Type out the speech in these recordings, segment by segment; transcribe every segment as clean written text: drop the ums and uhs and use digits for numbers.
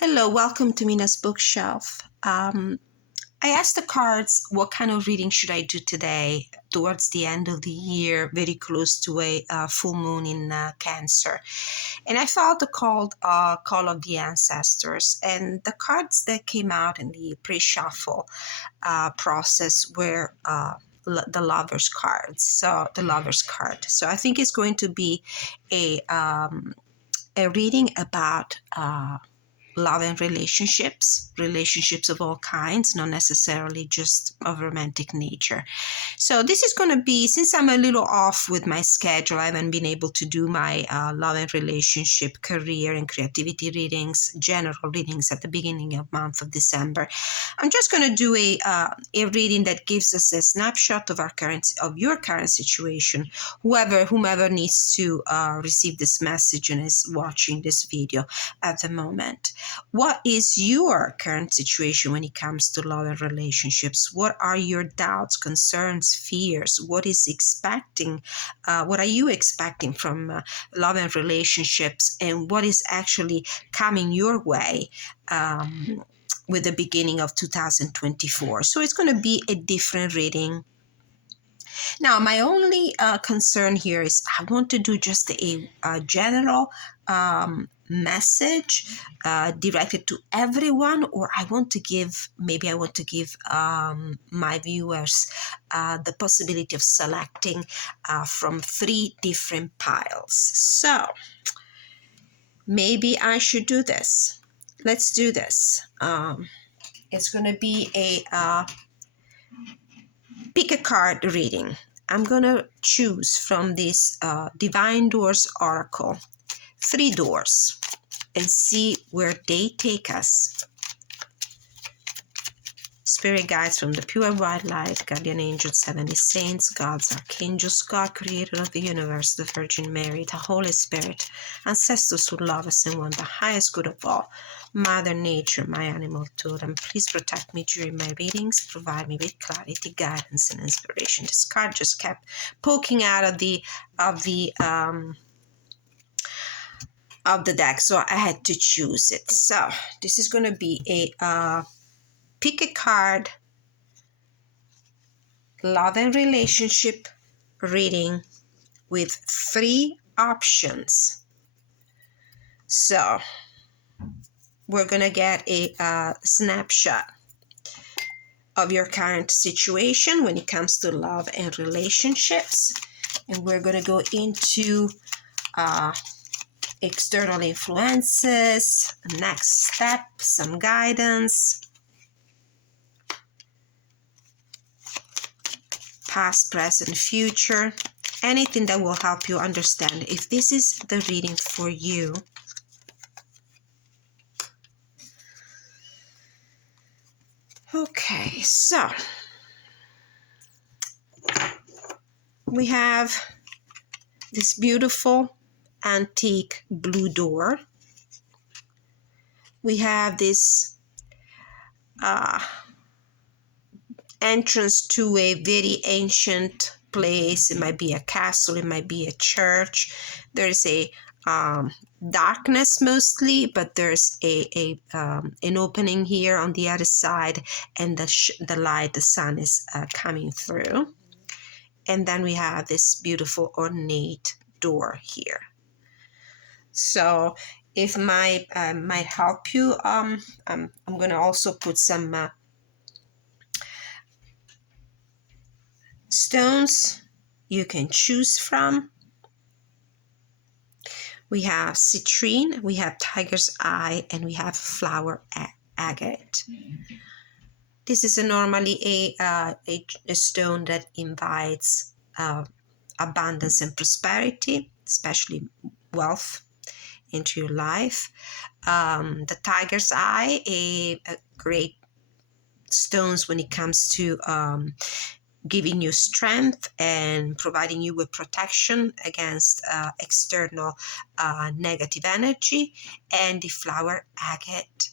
Hello, welcome to Mina's bookshelf. I asked the cards what kind of reading should I do today towards the end of the year, very close to a full moon in Cancer. And I felt the call of the ancestors. And the cards that came out in the pre-shuffle process were the Lover's cards. So the Lover's card. So I think it's going to be a reading about love and relationships of all kinds, not necessarily just of romantic nature. So this is going to be, since I'm a little off with my schedule, I haven't been able to do my love and relationship, career and creativity readings, general readings at the beginning of month of December. I'm just going to do a reading that gives us a snapshot of your current situation, whomever needs to receive this message and is watching this video at the moment. What is your current situation when it comes to love and relationships? What are your doubts, concerns, fears? What are you expecting from love and relationships? And what is actually coming your way with the beginning of 2024? So it's going to be a different reading. Now, my only concern here is I want to do just a general message directed to everyone, or I want to give my viewers the possibility of selecting from 3 different piles. So maybe I should do this. Let's do this. It's going to be a pick a card reading. I'm going to choose from this Divine Doors Oracle 3 doors and see where they take us. Spirit guides from the pure white light, guardian angels, 70 saints, gods, archangels, God, creator of the universe, the Virgin Mary, the Holy Spirit, ancestors who love us and want the highest good of all, Mother Nature, my animal totem. Please protect me during my readings, provide me with clarity, guidance, and inspiration. This card just kept poking out of the deck, so I had to choose it. So this is going to be a pick a card love and relationship reading with 3 options. So we're going to get a snapshot of your current situation when it comes to love and relationships. And we're going to go into external influences, next step, some guidance, past, present, future, anything that will help you understand if this is the reading for you. Okay, so we have this beautiful antique blue door. We have this entrance to a very ancient place. It might be a castle, it might be a church. There's a darkness mostly, but there's an opening here on the other side, and the light, the sun is coming through. And then we have this beautiful ornate door here. So if might help you, I'm going to also put some stones you can choose from. We have citrine, we have tiger's eye, and we have flower agate. This is normally a stone that invites abundance and prosperity, especially wealth, into your life. The tiger's eye, a great stones when it comes to giving you strength and providing you with protection against external negative energy. And the flower agate,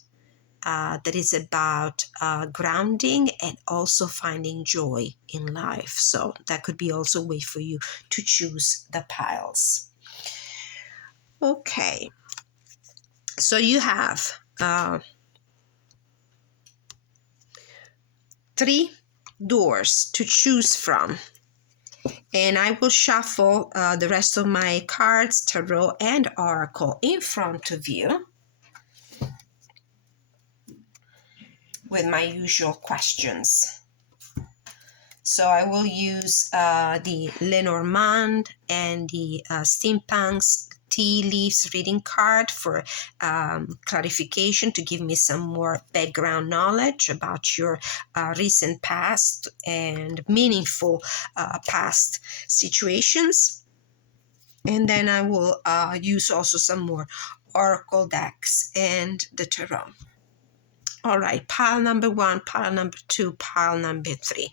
that is about grounding and also finding joy in life. So that could be also a way for you to choose the piles. Okay, so you have three doors to choose from. And I will shuffle the rest of my cards, tarot and oracle, in front of you with my usual questions. So I will use the Lenormand and the Steampunk's Tea Leaves reading card for clarification, to give me some more background knowledge about your recent past and meaningful past situations. And then I will use also some more oracle decks and the tarot. All right, pile number 1, pile number 2, pile number 3.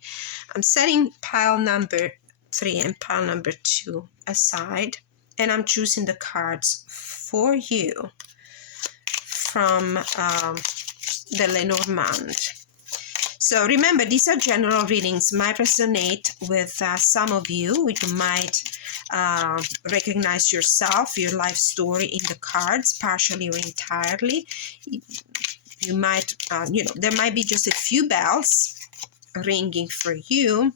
I'm setting pile number 3 and pile number 2 aside, and I'm choosing the cards for you from the Lenormand. So remember, these are general readings, might resonate with some of you. You might recognize yourself, your life story in the cards, partially or entirely. You might, there might be just a few bells ringing for you.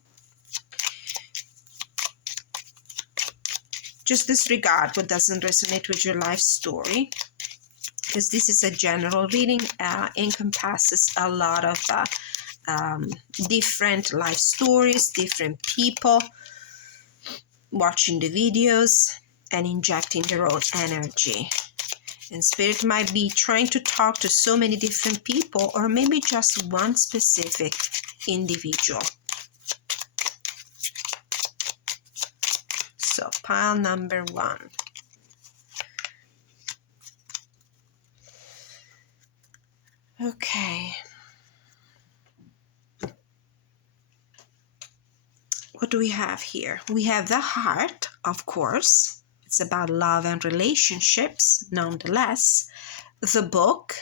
Just disregard what doesn't resonate with your life story, because this is a general reading, encompasses a lot of different life stories, different people watching the videos and injecting their own energy. And Spirit might be trying to talk to so many different people, or maybe just one specific individual. So pile number 1. Okay. What do we have here? We have the heart, of course. It's about love and relationships, nonetheless. The book.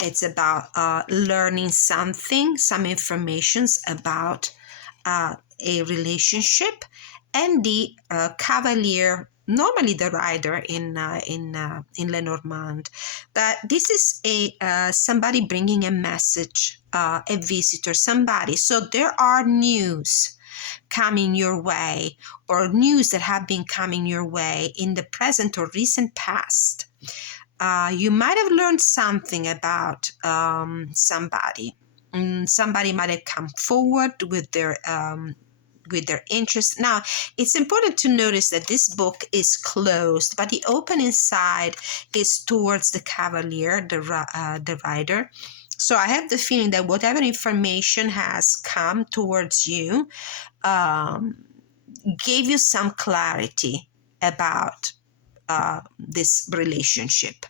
It's about learning something, some informations about a relationship. And the cavalier, normally the rider in Lenormand. But this is somebody bringing a message, a visitor, somebody. So there are news coming your way, or news that have been coming your way in the present or recent past. You might have learned something about somebody. Somebody might have come forward with their interest. Now, it's important to notice that this book is closed, but the opening side is towards the cavalier, the rider. So I have the feeling that whatever information has come towards you gave you some clarity about this relationship.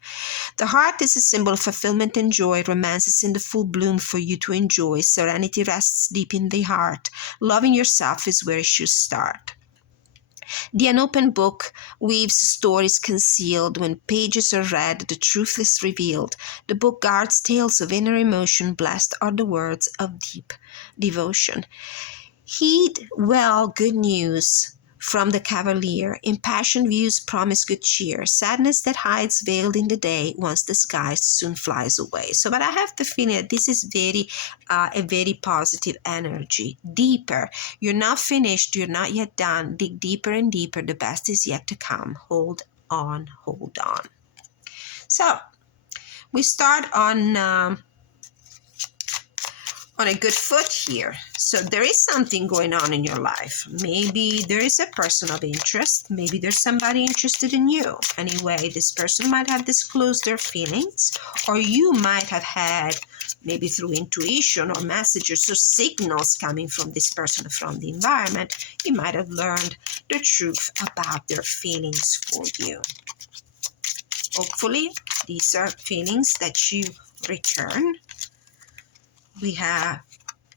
The heart is a symbol of fulfillment and joy. Romance is in the full bloom for you to enjoy. Serenity rests deep in the heart. Loving yourself is where you should start. The unopened book weaves stories concealed. When pages are read, the truth is revealed. The book guards tales of inner emotion. Blessed are the words of deep devotion. Heed well good news from the cavalier. Impassioned views promise good cheer. Sadness that hides veiled in the day, once disguised, soon flies away. So, but I have the feeling that this is a very positive energy. Deeper. You're not finished. You're not yet done. Dig deeper and deeper. The best is yet to come. Hold on. Hold on. So, we start on a good foot here. So there is something going on in your life. Maybe there is a person of interest. Maybe there's somebody interested in you. Anyway, this person might have disclosed their feelings, or you might have had, maybe through intuition or messages or signals coming from this person, from the environment, you might have learned the truth about their feelings for you. Hopefully, these are feelings that you return. We have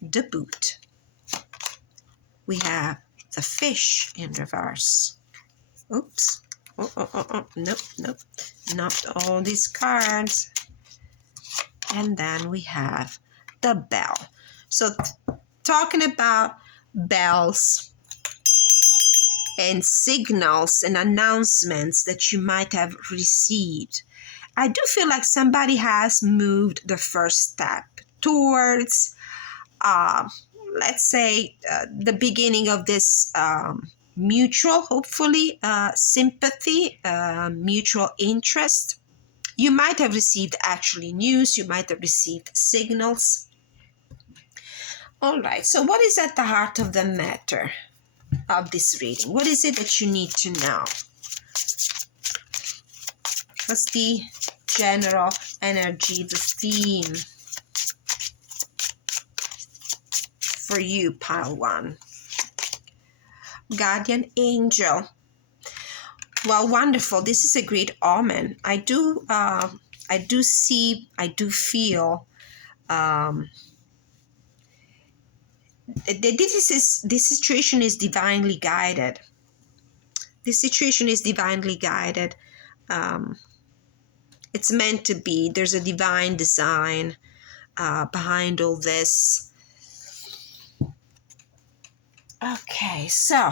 the boot. We have the fish in reverse. Oops. Nope. Not all these cards. And then we have the bell. So talking about bells, and signals and announcements that you might have received. I do feel like somebody has moved the first step towards, uh, let's say, the beginning of this mutual, hopefully, sympathy, mutual interest. You might have received actually news, you might have received signals. All right, so what is at the heart of the matter of this reading? What is it that you need to know? What's the general energy, the theme for you, pile one? Guardian angel. Well, wonderful. This is a great omen. I do see, I do feel this situation is divinely guided. This situation is divinely guided. It's meant to be. There's a divine design behind all this. Okay, so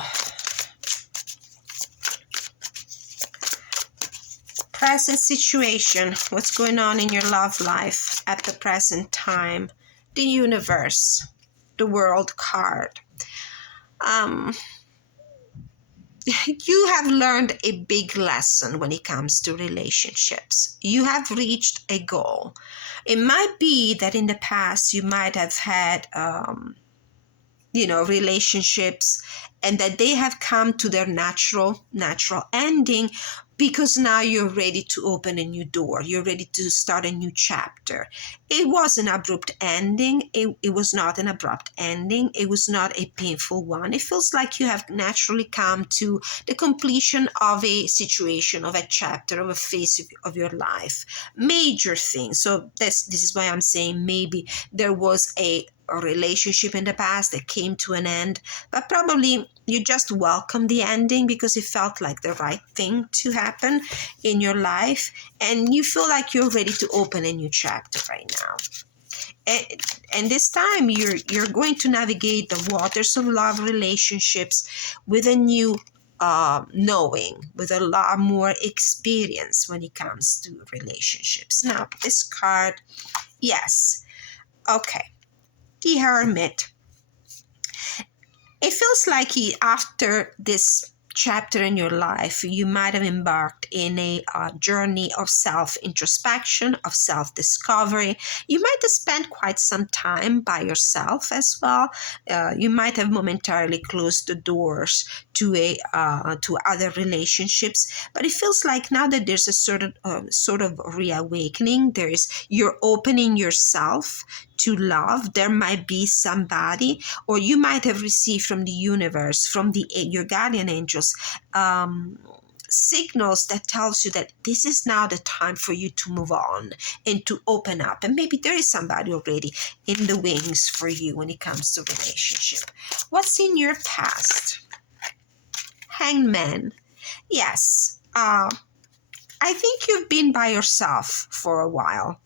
present situation. What's going on in your love life at the present time? The universe, the world card. You have learned a big lesson when it comes to relationships. You have reached a goal. It might be that in the past you might have had relationships, and that they have come to their natural ending, because now you're ready to open a new door. You're ready to start a new chapter. It was an abrupt ending. It was not an abrupt ending. It was not a painful one. It feels like you have naturally come to the completion of a situation, of a chapter, of a phase of your life. Major things. So this is why I'm saying maybe there was a relationship in the past that came to an end, but probably you just welcome the ending because it felt like the right thing to happen in your life, and you feel like you're ready to open a new chapter right now. And this time you're going to navigate the waters of love relationships with a new knowing, with a lot more experience when it comes to relationships. Now, this card, yes, okay. The Hermit. It feels like after this chapter in your life, you might have embarked in a journey of self-introspection, of self-discovery. You might have spent quite some time by yourself as well. You might have momentarily closed the doors to other relationships, but it feels like now that there's a sort of reawakening. You're opening yourself to love. There might be somebody, or you might have received from the universe, from your guardian angels, signals that tells you that this is now the time for you to move on and to open up. And maybe there is somebody already in the wings for you when it comes to relationship. What's in your past? Hangman. Yes. I think you've been by yourself for a while.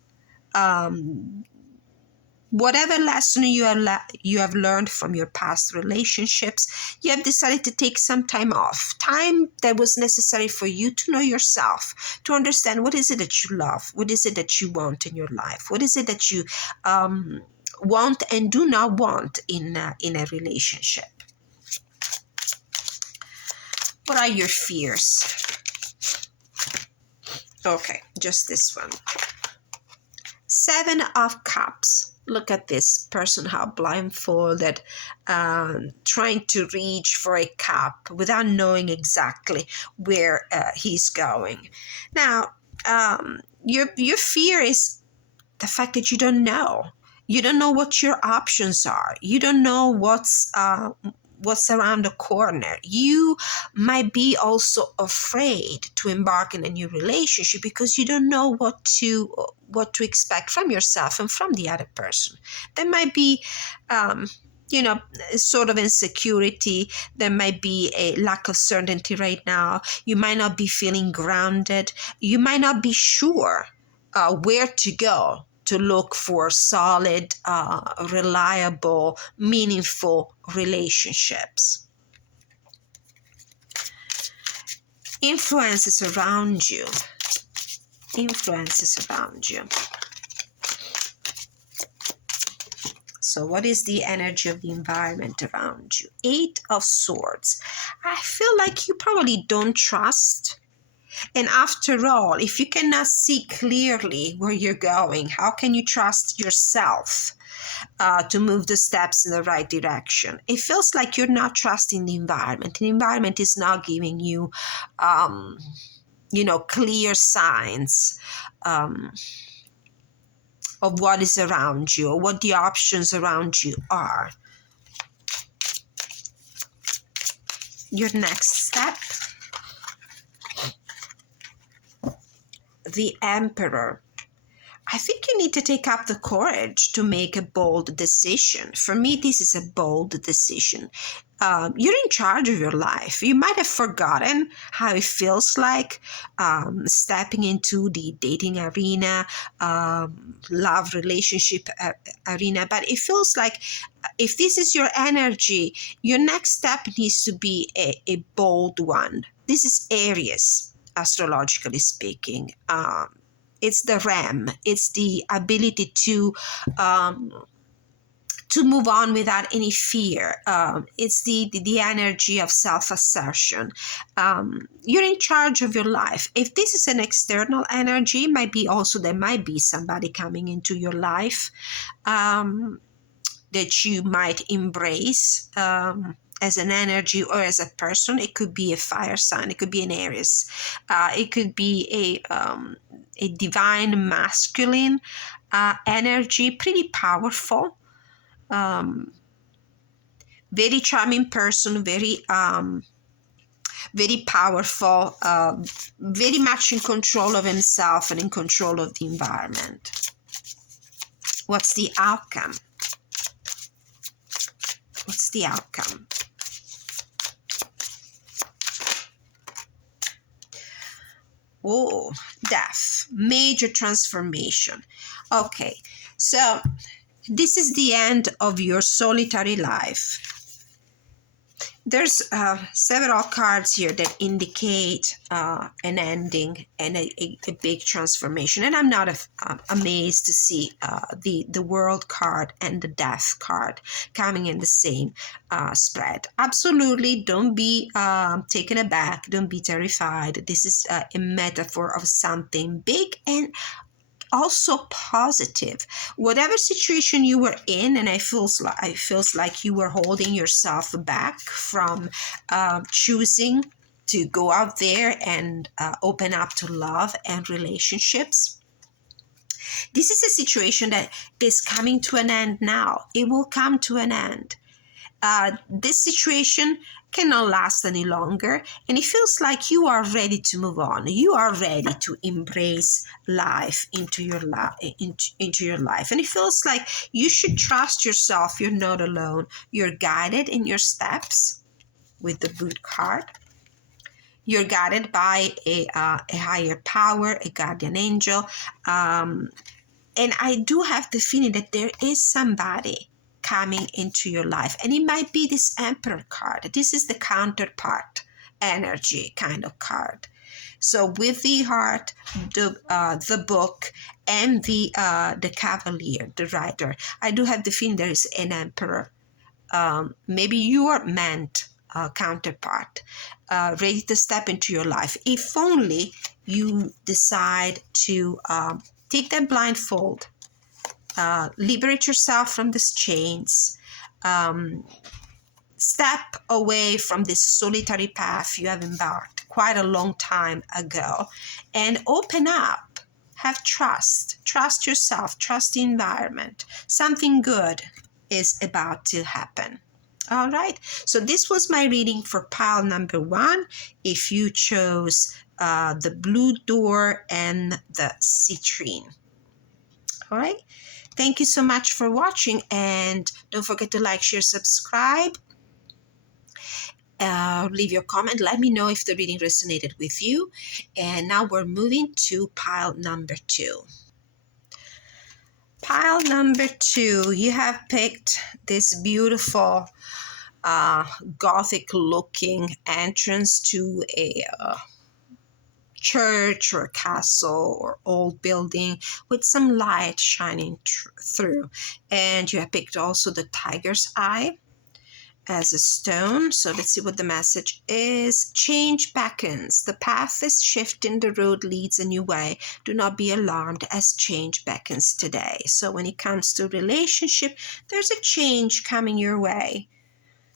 Whatever lesson you have learned from your past relationships, you have decided to take some time off, time that was necessary for you to know yourself, to understand what is it that you love, what is it that you want in your life, what is it that you want and do not want in a relationship. What are your fears? Okay, just this one. Seven of Cups. Look at this person, how blindfolded, trying to reach for a cup without knowing exactly where he's going. Now, your fear is the fact that you don't know. You don't know what your options are. You don't know what's around the corner. You might be also afraid to embark in a new relationship because you don't know what to expect from yourself and from the other person. There might be sort of insecurity. There might be a lack of certainty right now. You might not be feeling grounded. You might not be sure where to go to look for solid, reliable, meaningful relationships. Influences around you. Influences around you. So what is the energy of the environment around you? 8 of Swords. I feel like you probably don't trust. And after all, if you cannot see clearly where you're going, how can you trust yourself to move the steps in the right direction? It feels like you're not trusting the environment. The environment is not giving you, clear signs of what is around you, or what the options around you are. Your next step. The Emperor. I think you need to take up the courage to make a bold decision. For me, this is a bold decision. You're in charge of your life. You might have forgotten how it feels like stepping into the dating arena, love relationship arena. But it feels like if this is your energy, your next step needs to be a bold one. This is Aries, astrologically speaking. It's the Ram. It's the ability to move on without any fear. It's the energy of self-assertion. You're in charge of your life. If this is an external energy, there might be somebody coming into your life that you might embrace as an energy or as a person. It could be a fire sign. It could be an Aries. It could be a divine masculine energy, pretty powerful. Very charming person, very powerful, very much in control of himself and in control of the environment. What's the outcome? What's the outcome? Oh, death, major transformation. Okay, so this is the end of your solitary life. There's several cards here that indicate an ending and a big transformation. And I'm not amazed to see the World card and the Death card coming in the same spread. Absolutely, don't be taken aback. Don't be terrified. This is a metaphor of something big and also positive. Whatever situation you were in, and it feels like you were holding yourself back from choosing to go out there and open up to love and relationships. This is a situation that is coming to an end now. It will come to an end. This situation cannot last any longer, and it feels like you are ready to move on. You are ready to embrace life into your life, and it feels like you should trust yourself. You're not alone. You're guided in your steps with the Boot card. You're guided by a higher power, a guardian angel, and I do have the feeling that there is somebody coming into your life, and it might be this Emperor card. This is the counterpart energy kind of card. So with the Heart, the Book, and the Cavalier, the Rider, I do have the feeling there is an Emperor. Maybe you are meant counterpart, ready to step into your life. If only you decide to take that blindfold. Liberate yourself from these chains. Step away from this solitary path you have embarked quite a long time ago, and open up. Have trust. Trust yourself. Trust the environment. Something good is about to happen. All right. So this was my reading for pile number 1. If you chose the Blue Door and the Citrine. All right. Thank you so much for watching, and don't forget to like, share, subscribe. Leave your comment. Let me know if the reading resonated with you. And now we're moving to pile number 2. Pile number 2, you have picked this beautiful Gothic looking entrance to a church or a castle or old building with some light shining through. And you have picked also the tiger's eye as a stone. So let's see what the message is. Change beckons. The path is shifting. The road leads a new way. Do not be alarmed as change beckons today. So when it comes to relationship, there's a change coming your way.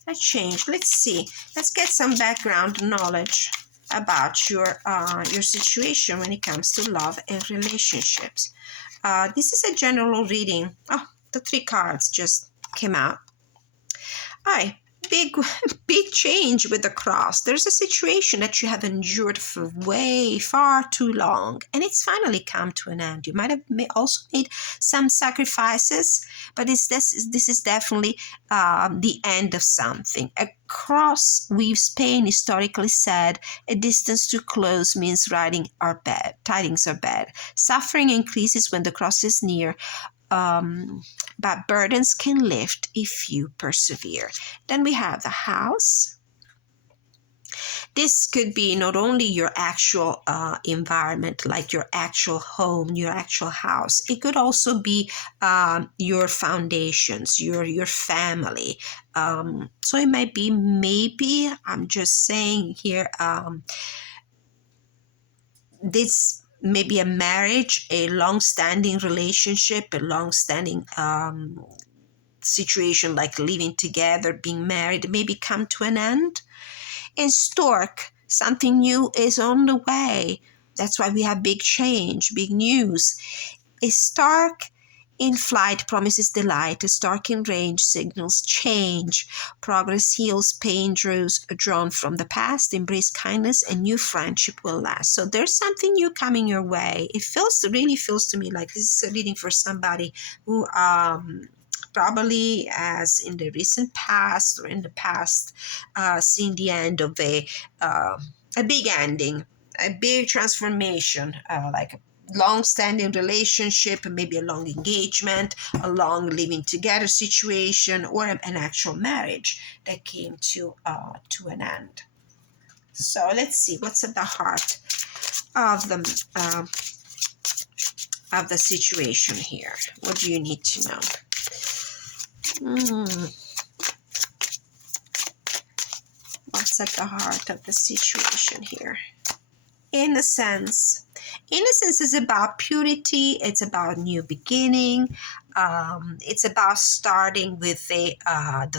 A change. Let's see. Let's get some background knowledge about your situation when it comes to love and relationships. This is a general reading. Oh, the 3 cards just came out. Hi, big change with the cross. There's a situation that you have endured for way far too long, and it's finally come to an end. You might have also made some sacrifices, but this is definitely the end of something. A cross weaves pain. Historically said, a distance too close means tidings are bad. Suffering increases when the cross is near. But burdens can lift if you persevere. Then we have the house. This could be not only your actual environment, like your actual home, your actual house. It could also be your foundations, your family. So it might be, maybe, I'm just saying here, this maybe a marriage, a long-standing relationship, a long-standing situation like living together, being married, maybe come to an end. And stork, something new is on the way. That's why we have big change, big news. A stork in flight promises delight. A stork in range signals change. Progress heals pain drawn from the past. Embrace kindness and new friendship will last. So there's something new coming your way. It really feels to me like this is a reading for somebody who probably as in the recent past or in the past seen the end of a big ending, a big transformation, like a long-standing relationship, maybe a long engagement, a long living together situation, or an actual marriage that came to an end. So let's see what's at the heart of the situation here. What do you need to know? What's at the heart of the situation here? Innocence. Innocence is about purity. It's about new beginning. It's about starting with the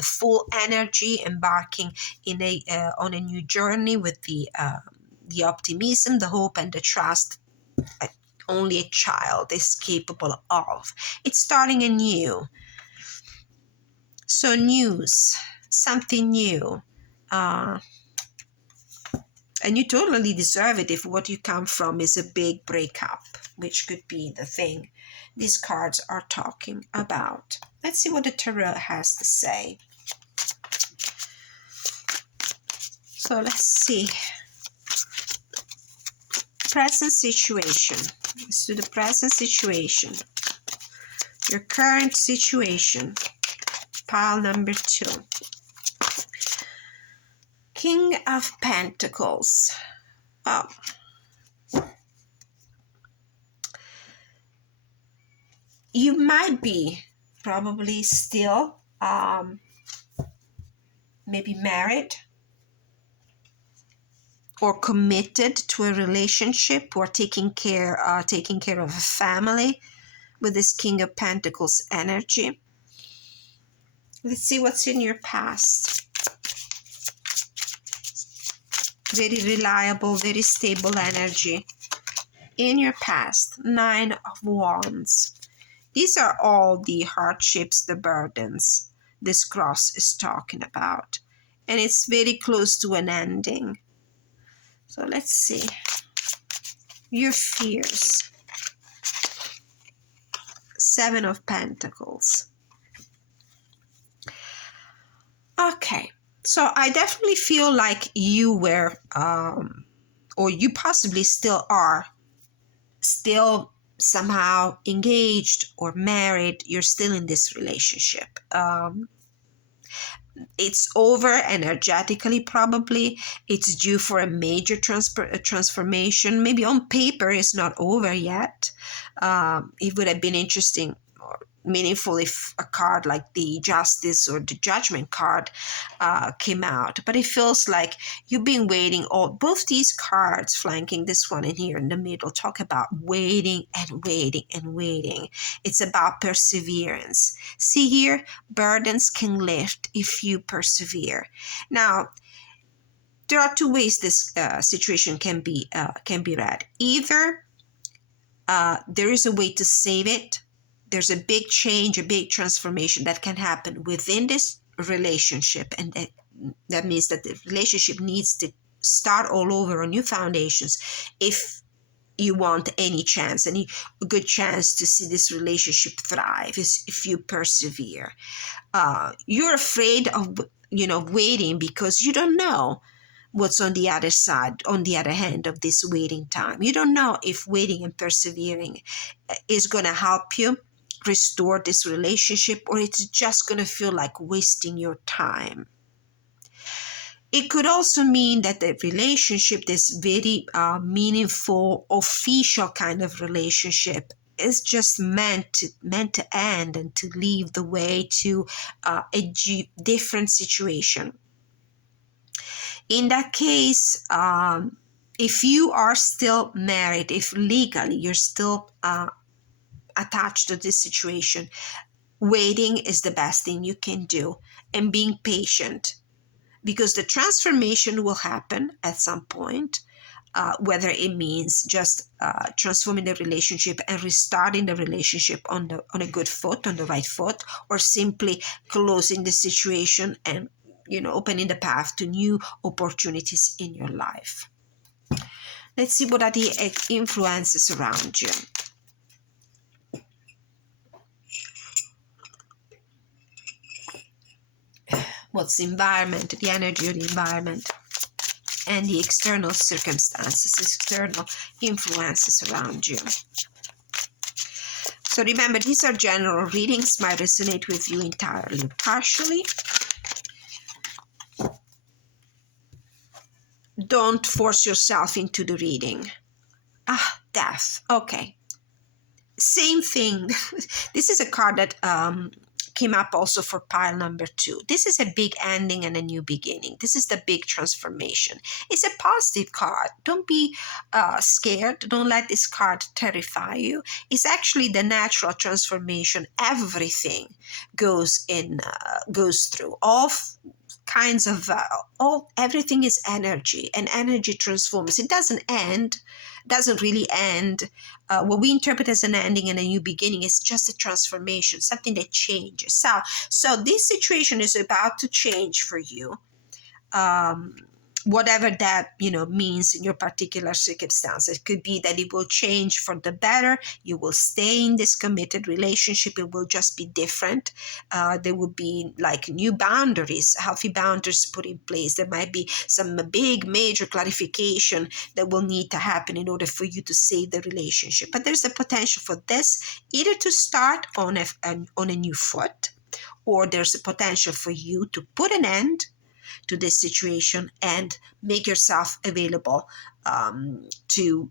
full energy, embarking on a new journey with the optimism, the hope, and the trust only a child is capable of. It's starting anew. So news, something new. And you totally deserve it if what you come from is a big breakup, which could be the thing these cards are talking about. Let's see what the tarot has to say. So let's see. Present situation. Let's do the present situation. Your current situation. Pile number 2. King of Pentacles. Oh. You might be probably still maybe married or committed to a relationship or taking care of a family with this King of Pentacles energy. Let's see what's in your past. Very reliable, very stable energy. In your past, 9 of Wands. These are all the hardships, the burdens this cross is talking about. And it's very close to an ending. So let's see. Your fears. 7 of Pentacles. Okay. So I definitely feel like you were, or you possibly still are, still somehow engaged or married. You're still in this relationship. it's over energetically, probably. It's due for a major transformation. Maybe on paper it's not over yet. It would have been interesting or meaningful if a card like the Justice or the Judgment card came out. But it feels like you've been waiting. Both these cards, flanking this one and here in the middle, talk about waiting and waiting and waiting. It's about perseverance. See here, burdens can lift if you persevere. Now, there are two ways this situation can be read. Either there is a way to save it. There's a big change, a big transformation that can happen within this relationship, and that means that the relationship needs to start all over on new foundations if you want any good chance to see this relationship thrive, is if you persevere. You're afraid of waiting because you don't know what's on the other side, on the other hand of this waiting time. You don't know if waiting and persevering is going to help you restore this relationship, or it's just going to feel like wasting your time. It could also mean that the relationship, this very meaningful, official kind of relationship, is just meant to end and to leave the way to a different situation. In that case, if you are still married, if legally you're still attached to this situation, waiting is the best thing you can do, and being patient, because the transformation will happen at some point, whether it means just transforming the relationship and restarting the relationship on a good foot, on the right foot, or simply closing the situation and opening the path to new opportunities in your life. Let's see what are the influences around you. What's the environment, the energy of the environment, and the external circumstances, external influences around you. So remember, these are general readings, might resonate with you entirely or partially. Don't force yourself into the reading. Death. Okay. Same thing. This is a card that came up also for pile number 2. This is a big ending and a new beginning. This is the big transformation. It's a positive card. Don't be scared. Don't let this card terrify you. It's actually the natural transformation everything goes through. All kinds of everything is energy, and energy transforms. It doesn't really end. What we interpret as an ending and a new beginning is just a transformation, something that changes. So this situation is about to change for you, whatever that means in your particular circumstance. It could be that it will change for the better. You will stay in this committed relationship. It will just be different. There will be like new boundaries, healthy boundaries put in place. There might be some big major clarification that will need to happen in order for you to save the relationship. But there's a potential for this either to start on a new foot, or there's a potential for you to put an end to this situation and make yourself available to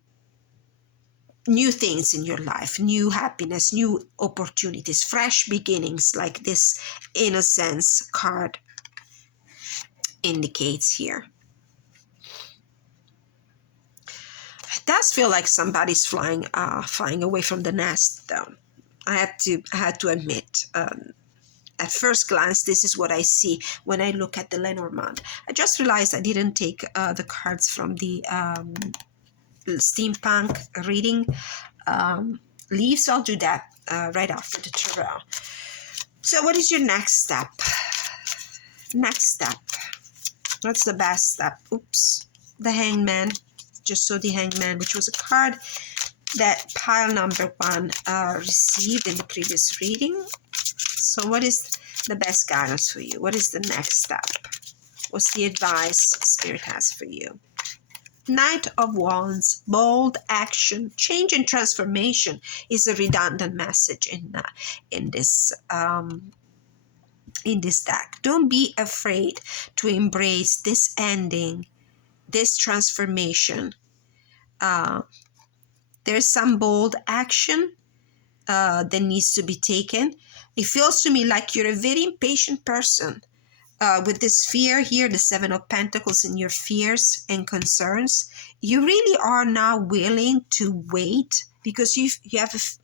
new things in your life, new happiness, new opportunities, fresh beginnings, like this innocence card indicates here. It does feel like somebody's flying away from the nest, though. I had to admit. At first glance, this is what I see when I look at the Lenormand. I just realized I didn't take the cards from the steampunk reading leaves. I'll do that right after the tarot. So what is your next step? Next step. What's the best step? Oops. The Hangman. Just saw the Hangman, which was a card that pile number 1 received in the previous reading. So what is the best guidance for you? What is the next step? What's the advice Spirit has for you? Knight of Wands, bold action, change and transformation is a redundant message in this in this deck. Don't be afraid to embrace this ending, this transformation. There's some bold action that needs to be taken. It feels to me like you're a very impatient person. With this fear here, the Seven of Pentacles, in your fears and concerns, you really are now willing to wait because you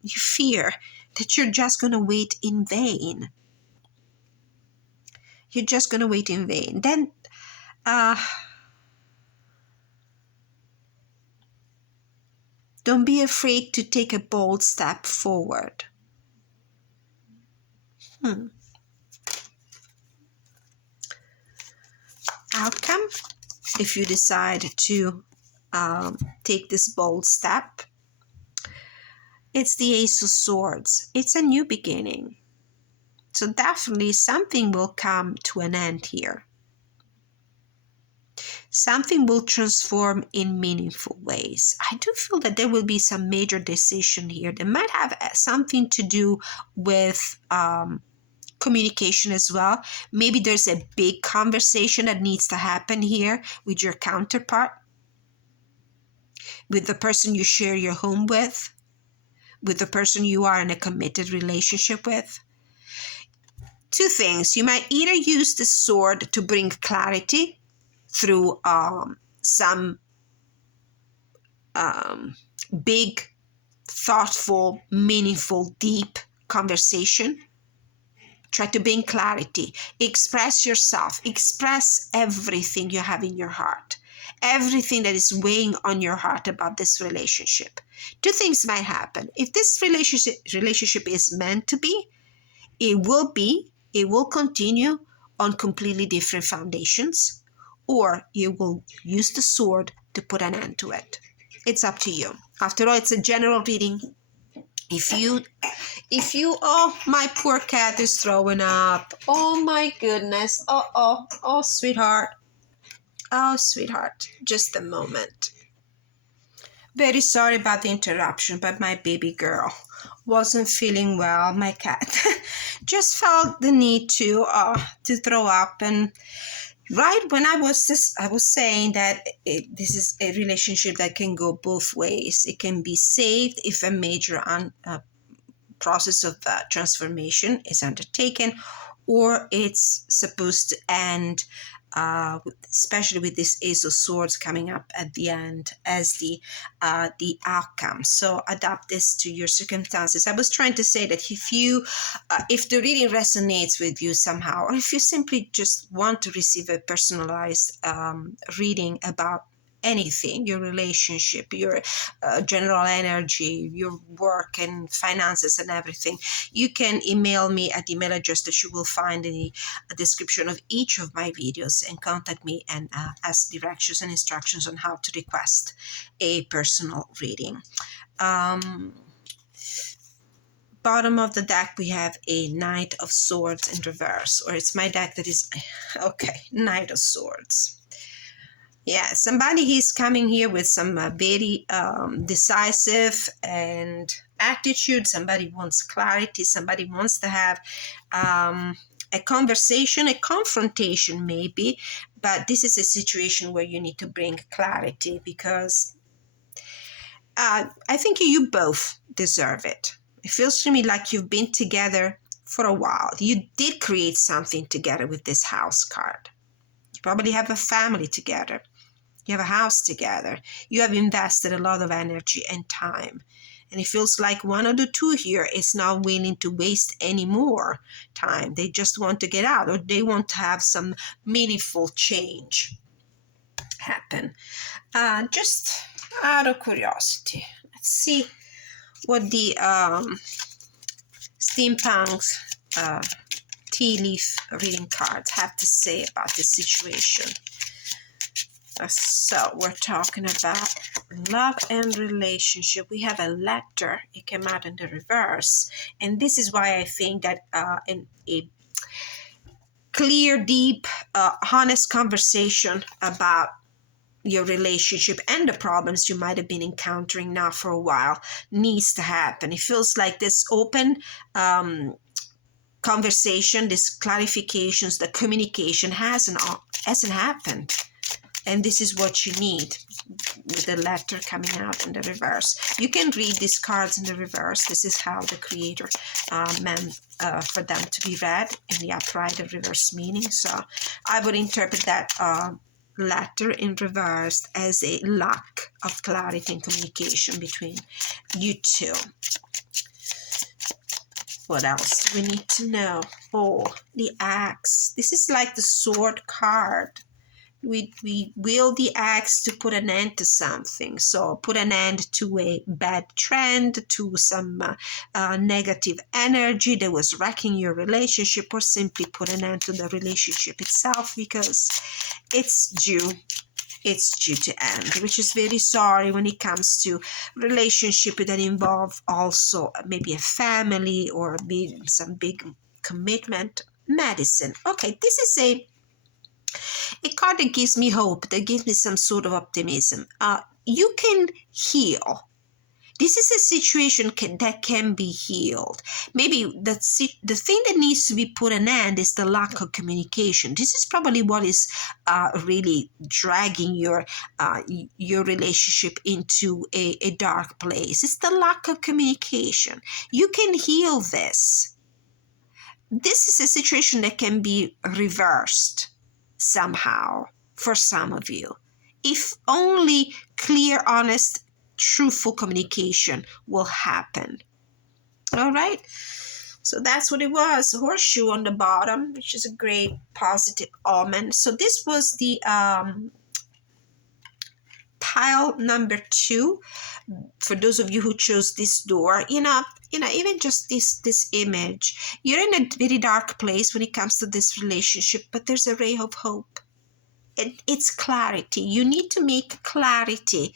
fear that you're just going to wait in vain. You're just going to wait in vain. Then, don't be afraid to take a bold step forward. Outcome, if you decide to take this bold step, it's the Ace of Swords. It's a new beginning. So definitely something will come to an end here. Something will transform in meaningful ways. I do feel that there will be some major decision here that might have something to do with communication as well. Maybe there's a big conversation that needs to happen here with your counterpart, with the person you share your home with the person you are in a committed relationship with. Two things. You might either use the sword to bring clarity through some big, thoughtful, meaningful, deep conversation. Try to bring clarity. Express yourself. Express everything you have in your heart. Everything that is weighing on your heart about this relationship. Two things might happen. If this relationship is meant to be, it will continue on completely different foundations, or you will use the sword to put an end to it. It's up to you. After all, it's a general reading. If you, oh, my poor cat is throwing up. Oh my goodness. Oh, sweetheart. Oh, sweetheart. Just a moment. Very sorry about the interruption, but my baby girl wasn't feeling well. My cat just felt the need to throw up, and right when I was saying that this is a relationship that can go both ways. It can be saved if a major process of transformation is undertaken, or it's supposed to end, especially with this Ace of Swords coming up at the end as the outcome. So adapt this to your circumstances. I was trying to say that if the reading resonates with you somehow, or if you simply just want to receive a personalized reading about anything, your relationship, your general energy, your work and finances and everything, you can email me at the email address that you will find in the description of each of my videos, and contact me and ask directions and instructions on how to request a personal reading. Bottom of the deck, we have a Knight of Swords in reverse, or it's my deck that is, okay, Knight of Swords. Yeah, somebody is coming here with some very decisive and attitude. Somebody wants clarity. Somebody wants to have a conversation, a confrontation maybe. But this is a situation where you need to bring clarity, because I think you both deserve it. It feels to me like you've been together for a while. You did create something together with this House card. You probably have a family together. You have a house together. You have invested a lot of energy and time. And it feels like one of the two here is not willing to waste any more time. They just want to get out, or they want to have some meaningful change happen. Just out of curiosity, let's see what the steampunk tea leaf reading cards have to say about this situation. So we're talking about love and relationship. We have a letter. It came out in the reverse. And this is why I think that a clear, deep, honest conversation about your relationship and the problems you might have been encountering now for a while needs to happen. It feels like this open conversation, this clarifications, the communication hasn't happened. And this is what you need with the letter coming out in the reverse. You can read these cards in the reverse. This is how the creator meant for them to be read in the upright and reverse meaning. So I would interpret that letter in reverse as a lack of clarity and communication between you two. What else do we need to know? Oh, the axe. This is like the sword card. We wield the axe to put an end to something. So put an end to a bad trend, to some negative energy that was wrecking your relationship, or simply put an end to the relationship itself because it's due to end, which is very sorry when it comes to relationship that involve also maybe a family or some big commitment. Medicine. Okay, this is a card that gives me hope, that gives me some sort of optimism. You can heal. This is a situation that can be healed. Maybe the thing that needs to be put an end is the lack of communication. This is probably what is really dragging your relationship into a dark place. It's the lack of communication. You can heal this. This is a situation that can be reversed somehow for some of you, if only clear, honest, truthful communication will happen. All right, so that's what it was. Horseshoe on the bottom, which is a great positive omen. So this was the pile number 2. For those of you who chose this door, even just this image, you're in a very dark place when it comes to this relationship, but there's a ray of hope. It's clarity. You need to make clarity.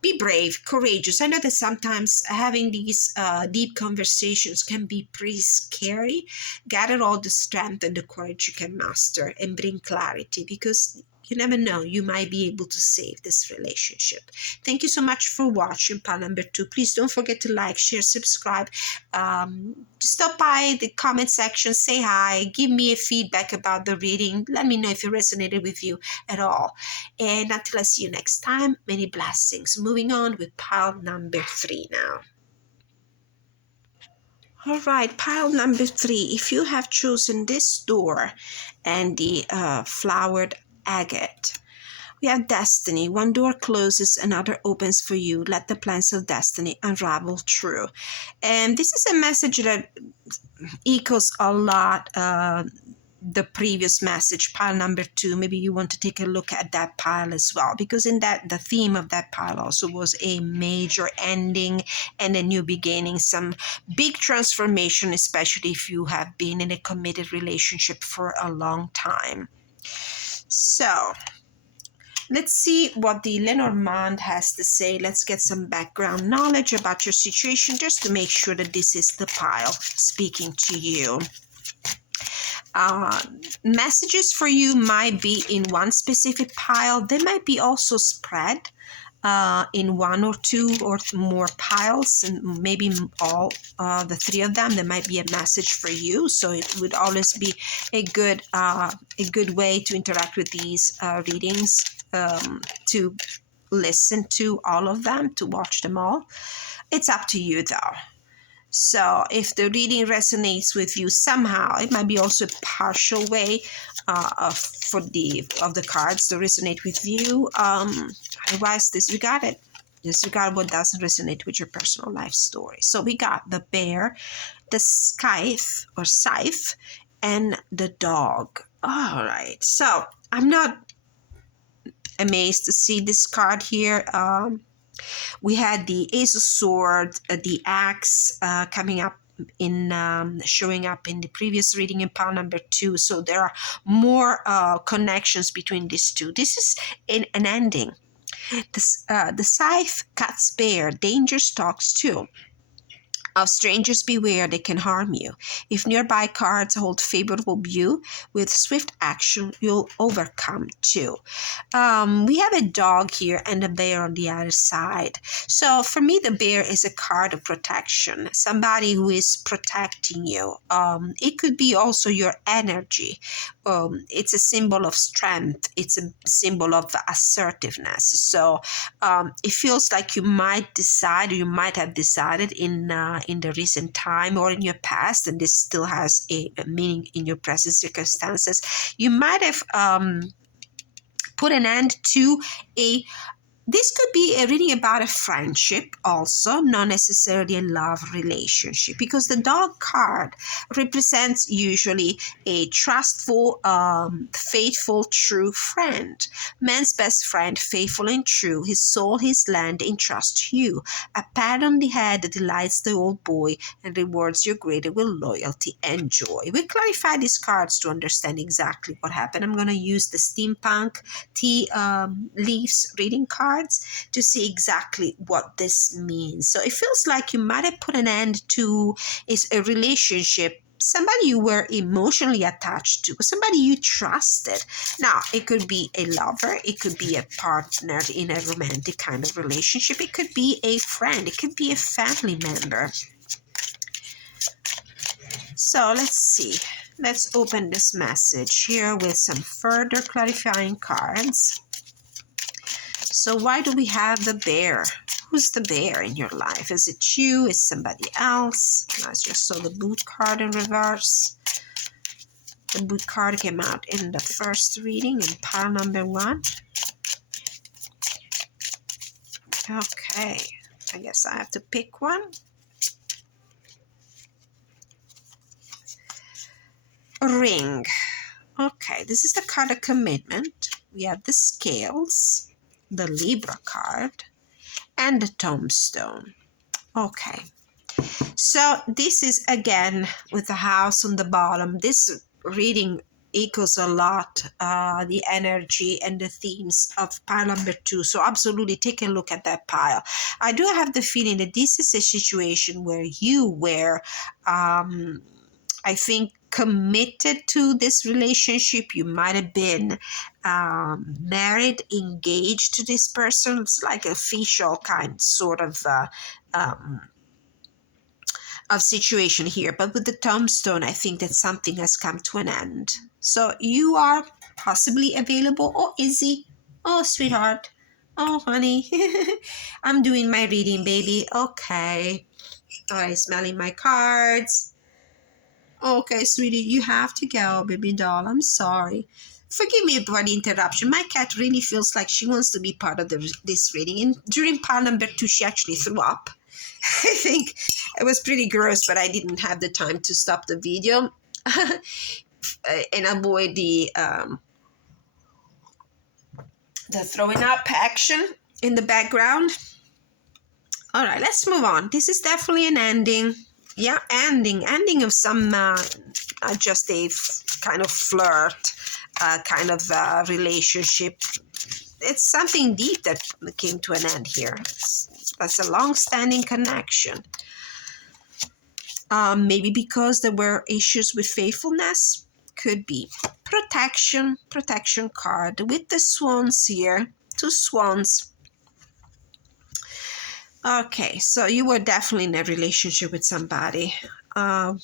Be brave, courageous. I know that sometimes having these deep conversations can be pretty scary. Gather all the strength and the courage you can muster and bring clarity, because you never know, you might be able to save this relationship. Thank you so much for watching pile number 2. Please don't forget to like, share, subscribe. Stop by the comment section, say hi, give me a feedback about the reading. Let me know if it resonated with you at all. And until I see you next time, many blessings. Moving on with pile number 3 now. All right, pile number 3. If you have chosen this door and the flowered agate, we have destiny. One door closes, another opens for you. Let the plans of destiny unravel true. And this is a message that echoes a lot the previous message, pile number 2. Maybe you want to take a look at that pile as well, because in that, the theme of that pile also was a major ending and a new beginning, some big transformation, especially if you have been in a committed relationship for a long time. So let's see what the Lenormand has to say. Let's get some background knowledge about your situation just to make sure that this is the pile speaking to you. Messages for you might be in one specific pile. They might be also spread in 1 or 2 or more piles, and maybe all the 3 of them. There might be a message for you, so it would always be a good way to interact with these readings, to listen to all of them, to watch them all. It's up to you though. So if the reading resonates with you somehow, it might be also a partial way for the cards to resonate with you. Otherwise, disregard it. Disregard what doesn't resonate with your personal life story. So we got the bear, the scythe or scythe, and the dog. All right. So I'm not amazed to see this card here. We had the Ace of Swords, the Axe coming up in showing up in the previous reading in pile number 2. So there are more connections between these two. This is an ending. The scythe cuts bare, danger stalks too. Of strangers beware, they can harm you. If nearby cards hold favorable view, with swift action you'll overcome too. We have a dog here and a bear on the other side. So for me, the bear is a card of protection, somebody who is protecting you. It could be also your energy. It's a symbol of strength. It's a symbol of assertiveness. So it feels like you might decide, or you might have decided in the recent time or in your past, and this still has a meaning in your present circumstances. You might have put an end to a this could be a reading about a friendship also, not necessarily a love relationship, because the dog card represents usually a trustful, faithful, true friend. Man's best friend, faithful and true, his soul, his land, entrusts you. A pat on the head that delights the old boy and rewards your greater with loyalty and joy. We clarify these cards to understand exactly what happened. I'm going to use the steampunk tea leaves reading card to see exactly what this means. So it feels like you might have put an end to a relationship, somebody you were emotionally attached to, somebody you trusted. Now, it could be a lover, it could be a partner in a romantic kind of relationship, it could be a friend, it could be a family member. So let's see. Let's open this message here with some further clarifying cards. So why do we have the bear? Who's the bear in your life? Is it you? Is somebody else? I just saw the boot card in reverse. The boot card came out in the first reading in pile number 1. Okay, I guess I have to pick one. Ring. Okay, this is the card of commitment. We have the scales, the Libra card, and the tombstone. Okay, so this is again with the house on the bottom. This reading echoes a lot the energy and the themes of pile number 2. So absolutely take a look at that pile. I do have the feeling that this is a situation where you were, I think, committed to this relationship. You might have been married, engaged to this person. It's like official kind sort of situation here. But with the tombstone, I think that something has come to an end. So you are possibly available. Oh, Izzy. Oh, sweetheart. Oh, honey. I'm doing my reading, baby. Okay. I'm smelling my cards. Okay, sweetie, you have to go, baby doll. I'm sorry. Forgive me for the interruption. My cat really feels like she wants to be part of this reading. And during pile number 2, she actually threw up. I think it was pretty gross, but I didn't have the time to stop the video and avoid the throwing up action in the background. All right, let's move on. This is definitely an ending. Yeah, ending of some just a kind of flirt, kind of relationship. It's something deep that came to an end here. That's a long-standing connection. Maybe because there were issues with faithfulness. Could be protection card with the swans here. 2 swans. Okay, so you were definitely in a relationship with somebody. Yeah,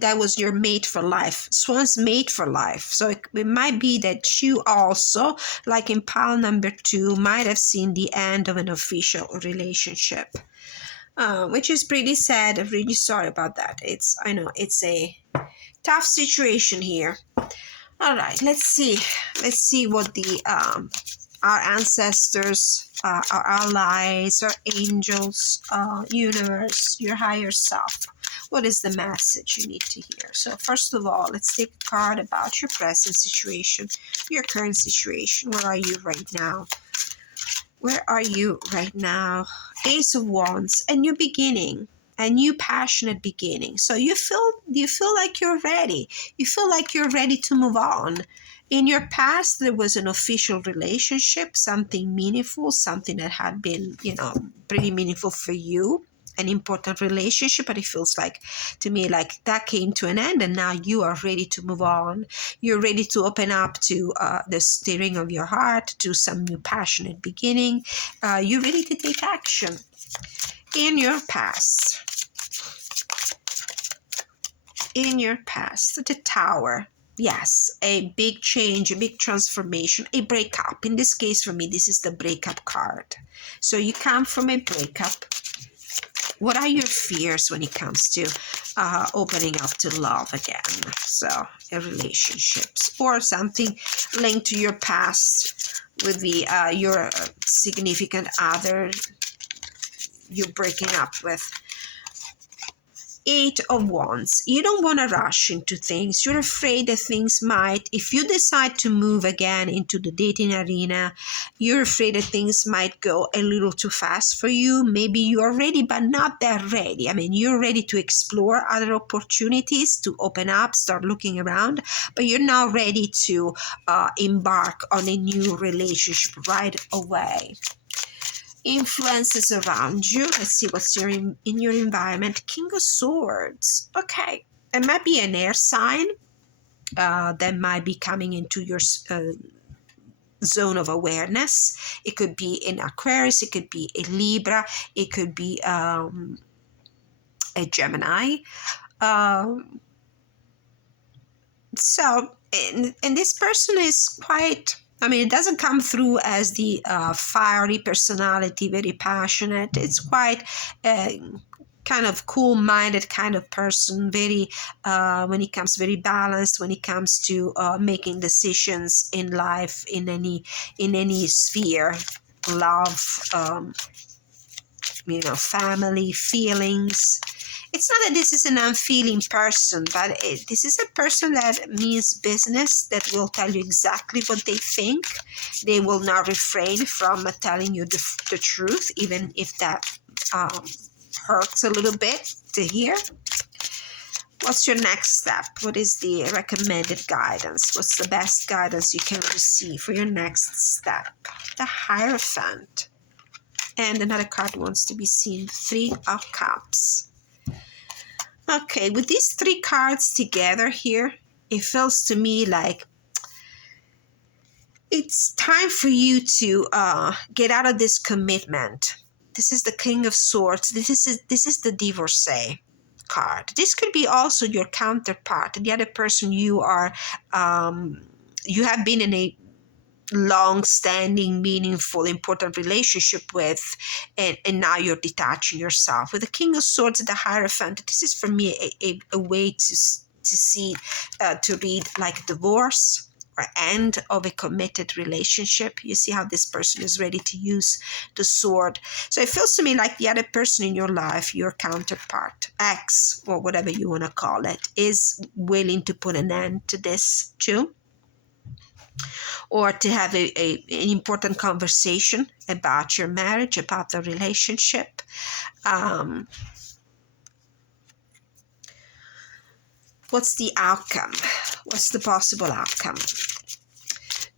that was your mate for life. Swan's mate for life. So it might be that you also, like in pile number 2, might have seen the end of an official relationship, which is pretty sad. I'm really sorry about that. I know it's a tough situation here. All right, let's see what the our ancestors, our allies, our angels, universe, your higher self. What is the message you need to hear? So first of all, let's take a card about your present situation, your current situation. Where are you right now? Where are you right now? Ace of Wands, a new beginning, a new passionate beginning. So you feel like you're ready. You feel like you're ready to move on. In your past, there was an official relationship, something meaningful, something that had been, pretty meaningful for you. an important relationship, but it feels like to me like that came to an end, and now you are ready to move on. You're ready to open up to the stirring of your heart, to some new passionate beginning. You're ready to take action. In your past, the Tower. Yes, a big change, a big transformation, a breakup. In this case, for me, this is the breakup card. So you come from a breakup. What are your fears when it comes to opening up to love again? So, relationships or something linked to your past with the your significant other you're breaking up with. Eight of Wands. You don't want to rush into things. You're afraid that things might, if you decide to move again into the dating arena, you're afraid that things might go a little too fast for you. Maybe you're ready, but not that ready. I mean, you're ready to explore other opportunities, to open up, start looking around, but you're not ready to embark on a new relationship right away. Influences around you. Let's see what's in your environment. King of Swords. Okay, it might be an air sign that might be coming into your zone of awareness. It could be an Aquarius, it could be a Libra, it could be a Gemini. And this person is quite, I mean, it doesn't come through as the fiery personality, very passionate. It's quite kind of cool-minded kind of person, very, when it comes, very balanced when it comes to making decisions in life, in any sphere, love, family, feelings. It's not that this is an unfeeling person, but this is a person that means business, that will tell you exactly what they think. They will not refrain from telling you the truth, even if that hurts a little bit to hear. What's your next step? What is the recommended guidance? What's the best guidance you can receive for your next step? The Hierophant. And another card wants to be seen. Three of Cups. Okay, with these three cards together here, it feels to me like it's time for you to get out of this commitment. This is the King of Swords. This is the Divorcee card. This could be also your counterpart, the other person you are, you have been in a long-standing, meaningful, important relationship with, and now you're detaching yourself. With the King of Swords and the Hierophant, this is for me a way to see, to read like divorce or end of a committed relationship. You see how this person is ready to use the sword. So it feels to me like the other person in your life, your counterpart, ex, or whatever you want to call it, is willing to put an end to this too, or to have an important conversation about your marriage, about the relationship. What's the outcome? What's the possible outcome?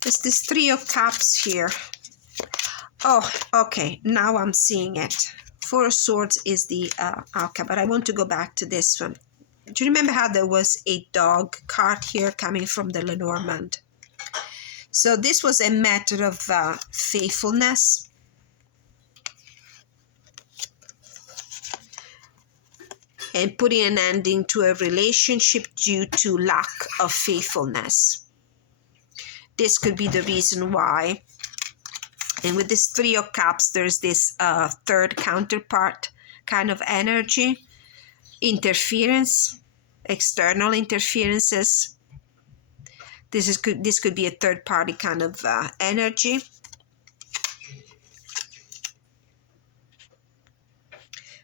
There's this Three of Cups here. Oh, okay, now I'm seeing it. Four of Swords is the outcome, but I want to go back to this one. Do you remember how there was a dog card here coming from the Lenormand? So this was a matter of faithfulness. And putting an ending to a relationship due to lack of faithfulness. This could be the reason why. And with this Three of Cups, there's this third counterpart kind of energy. Interference, external interferences. This could be a third party kind of energy.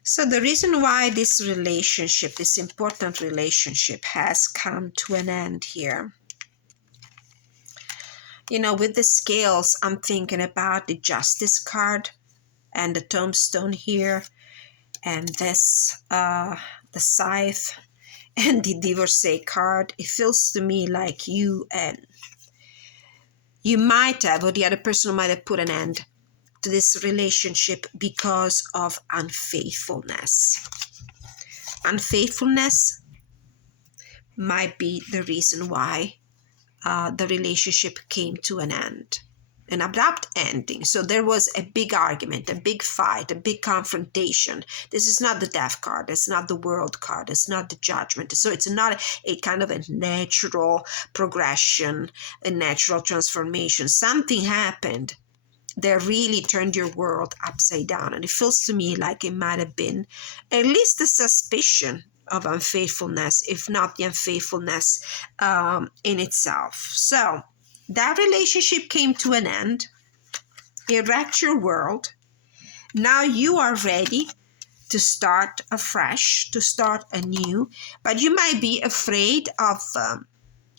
So the reason why this relationship, this important relationship, has come to an end here. With the scales, I'm thinking about the Justice card and the tombstone here, and this, the Scythe, and the Divorcee card. It feels to me like you might have, or the other person might have put an end to this relationship because of unfaithfulness. Unfaithfulness might be the reason why the relationship came to an end, an abrupt ending. So there was a big argument, a big fight, a big confrontation. This is not the death card. It's not the world card. It's not the judgment. So it's not a kind of a natural progression, a natural transformation. Something happened that really turned your world upside down. And it feels to me like it might have been at least a suspicion of unfaithfulness, if not the unfaithfulness in itself. So that relationship came to an end. It wrecked your world. Now you are ready to start afresh, to start anew, but you might be afraid of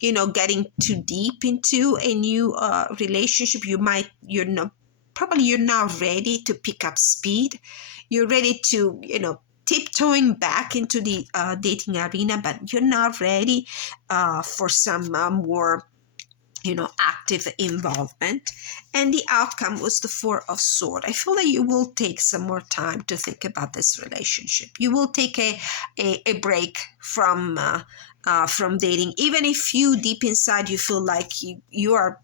getting too deep into a new relationship. You're now ready to pick up speed. You're ready to tiptoeing back into the dating arena, but you're not ready for some more active involvement. And the outcome was the Four of Swords. I feel that you will take some more time to think about this relationship. You will take a break from dating, even if you deep inside you feel like you are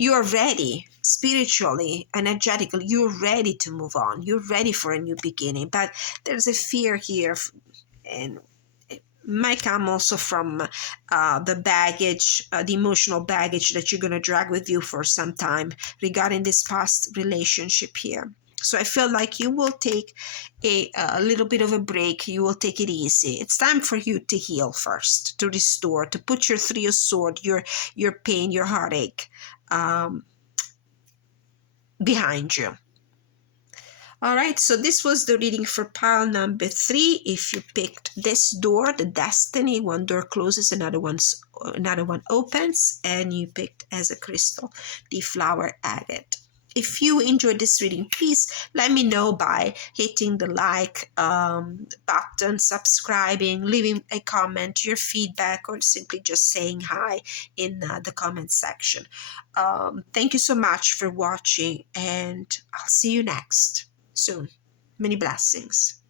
ready spiritually, energetically. You're ready to move on. You're ready for a new beginning. But there's a fear here, and might come also from the baggage, the emotional baggage that you're going to drag with you for some time regarding this past relationship here. So I feel like you will take a little bit of a break. You will take it easy. It's time for you to heal first, to restore, to put your Three of Swords, your pain, your heartache behind you. All right, so this was the reading for pile number 3. If you picked this door, the destiny, one door closes, another one opens, and you picked as a crystal the flower agate. If you enjoyed this reading, please let me know by hitting the like button, subscribing, leaving a comment, your feedback, or simply just saying hi in the comment section. Thank you so much for watching, and I'll see you next soon. Many blessings.